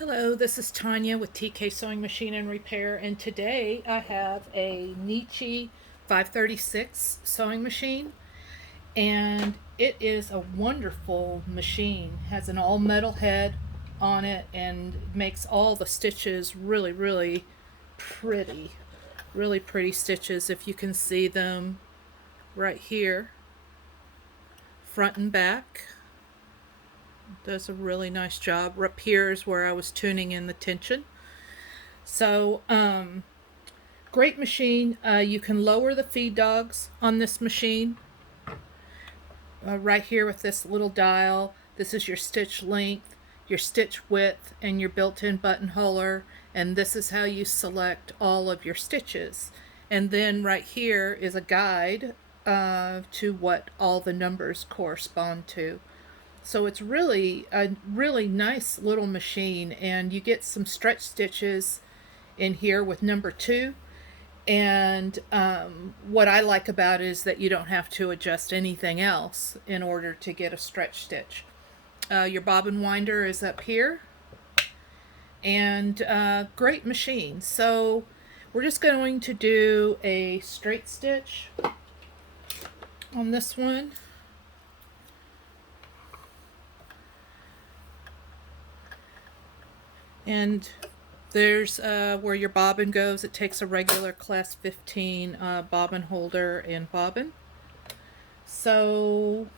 Hello, this is Tanya with TK Sewing Machine and Repair, and today I have a Necchi 536 sewing machine, and it is a wonderful machine. Has an all metal head on it and makes all the stitches really pretty. Really pretty stitches if you can see them right here, front and back. Does a really nice job. Up here is where I was tuning in the tension. So, great machine. You can lower the feed dogs on this machine. Right here with this little dial. This is your stitch length, your stitch width, and your built-in buttonholer. And this is how you select all of your stitches. And then right here is a guide to what all the numbers correspond to. So it's really a really nice little machine, and you get some stretch stitches in here with number 2. And what I like about it is that you don't have to adjust anything else in order to get a stretch stitch. Your bobbin winder is up here, and great machine. So we're just going to do a straight stitch on this one. And there's where your bobbin goes. It takes a regular class 15 bobbin holder and bobbin. So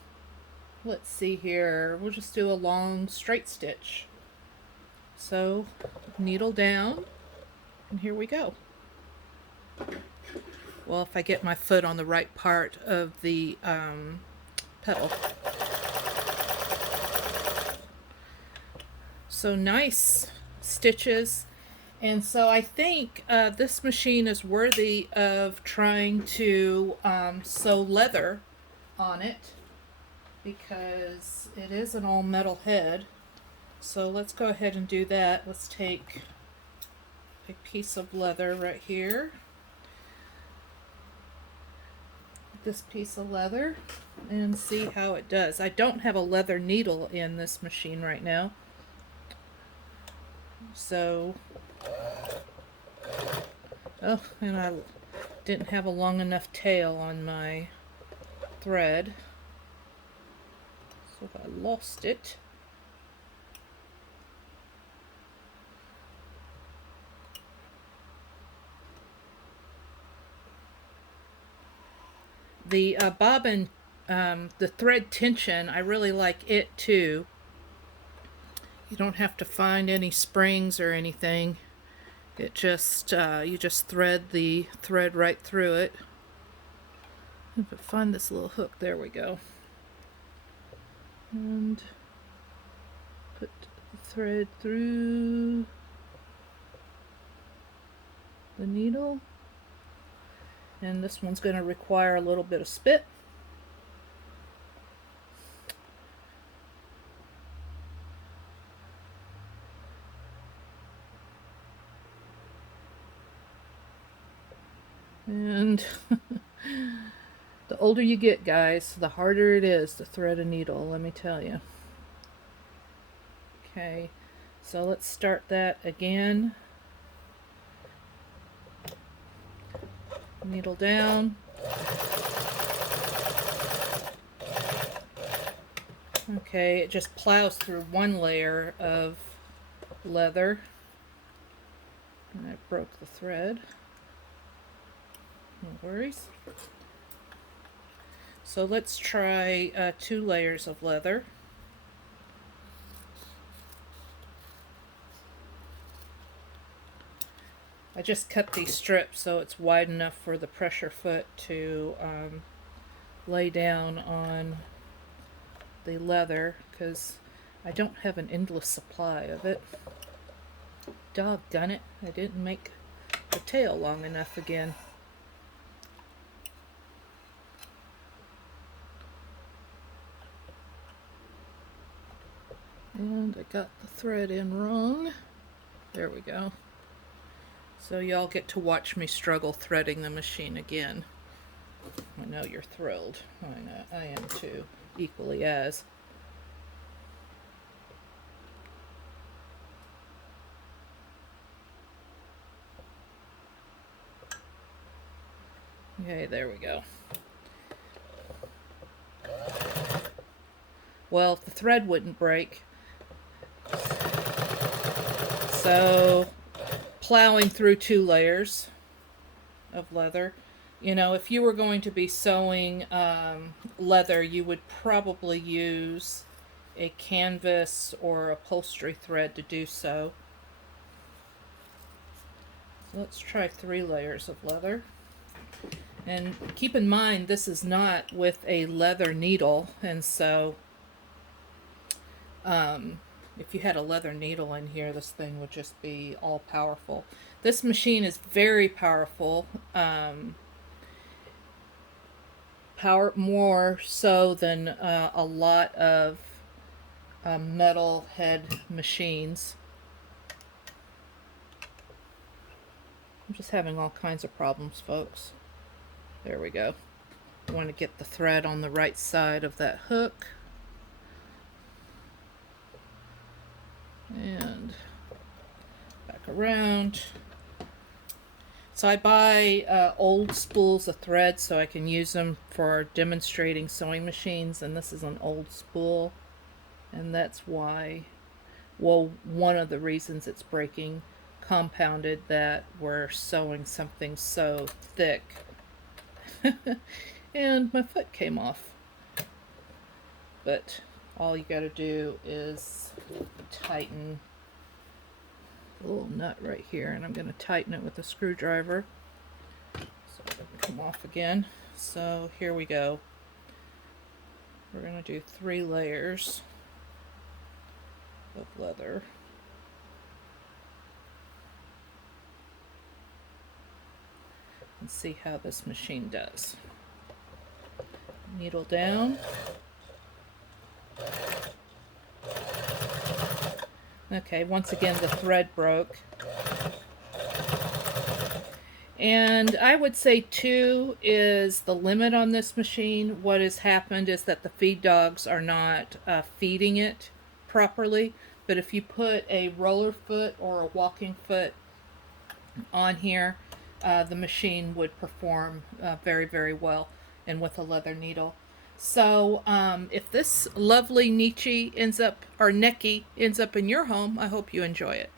let's see here. We'll just do a long straight stitch. So needle down, and here we go. Well, if I get my foot on the right part of the pedal. So nice stitches. And so I think this machine is worthy of trying to sew leather on it, because it is an all metal head. So let's go ahead and do that. Let's take a piece of leather right here, this piece of leather, and see how it does. I don't have a leather needle in this machine right now, so and I didn't have a long enough tail on my thread, so I lost it. The bobbin, the thread tension, I really like it too. You don't have to find any springs or anything. It just, you just thread the thread right through it. If I find this little hook, there we go. And put the thread through the needle. And this one's going to require a little bit of spit. And the older you get, guys, the harder it is to thread a needle, let me tell you. Okay, so let's start that again. Needle down. Okay, it just plows through one layer of leather. And I broke the thread. No worries. So let's try 2 layers of leather. I just cut these strips so it's wide enough for the pressure foot to lay down on the leather, because I don't have an endless supply of it. Doggone it, I didn't make the tail long enough again. And I got the thread in wrong. There we go. So y'all get to watch me struggle threading the machine again. I know you're thrilled. I know I am too, equally as. Okay, there we go. Well, the thread wouldn't break. So, plowing through 2 layers of leather. You know, if you were going to be sewing leather, you would probably use a canvas or upholstery thread to do so. So let's try 3 layers of leather. And keep in mind, this is not with a leather needle, and so if you had a leather needle in here, this thing would just be all powerful. This machine is very powerful. More so than a lot of metal head machines. I'm just having all kinds of problems, folks. There we go. I want to get the thread on the right side of that hook. And back around. So I buy old spools of thread so I can use them for demonstrating sewing machines, and this is an old spool, and that's why, well, one of the reasons it's breaking, compounded that we're sewing something so thick. And my foot came off. But all you gotta do is tighten a little nut right here, and I'm gonna tighten it with a screwdriver so it doesn't come off again. So here we go. We're gonna do 3 layers of leather. And see how this machine does. Needle down. Okay, once again the thread broke. And I would say 2 is the limit on this machine. What has happened is that the feed dogs are not feeding it properly. But if you put a roller foot or a walking foot on here, the machine would perform very, very well, and with a leather needle. So if this lovely Necchi ends up, or Necchi ends up in your home, I hope you enjoy it.